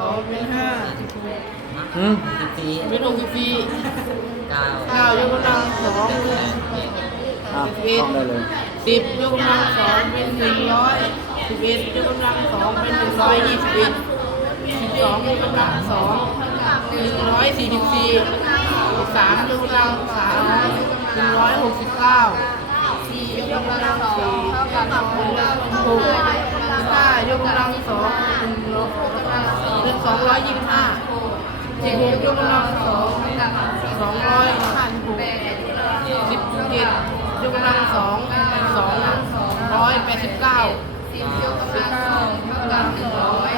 สองเป็นห้าอืมสิบสี่เป็นหกสิบสี่เก้าเก้ายกกำลังสองอะท่องได้เลยสิบยกกำลังสองเป็นหนึ่งร้อยสิบเอ็ดยกกำลังสองเป็นหนึ่งร้อยยี่สิบเอ็ดสิบสองยกกำลังสองหนึ่งร้อยสี่สิบสี่สามยกกำลังสามหนึ่งร้อยหกสิบเก้าสี่ยกกำลังสี่เท่ากับหนึ่งร้อยหกห้ายกกำลังสองหนึ่งร้อยเป็นสองร้อยยี่สิบห้า สิบหกยกกำลังสองสองร้อยห้าสิบหกสิบเจ็ดยกกำลังสองสองร้อยแปดสิบเก้าสิบยกกำลังสองเท่ากับหนึ่งร้อย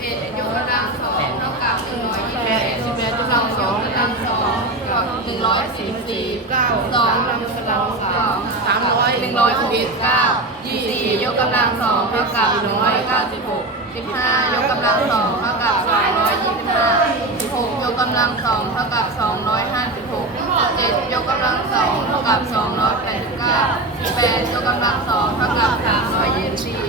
เอ็ดยกกำลังสองเท่ากับหนึ่งร้อยยี่สิบแปดสิบแปดยกกำลังสองกำลังสองกับหนึ่งร้อยสี่สี่เก้าสองกำลังสองสามร้อยหนึ่งร้อยสิบเอ็ดเก้ายี่สี่ยกกำลังสองเท่ากับหนึ่งร้อยเก้าสิบหกสิบห้ายกกำลังสองังสองเท่ากับสองร้อยห้าสิบหกเจ็ดยกกำลังสองเท่ากับสองร้อยแปดสิบเก้าแปดยกกำลังสองเท่ากับสามร้อยยี่สิบสี่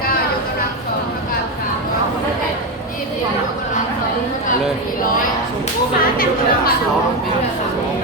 เก้ายกกำลังสองเท่ากับสามร้อยหกสิบเอ็ยี่สิบยกกำลังสองเท่ากับสี่ร้อยสามสิบสอง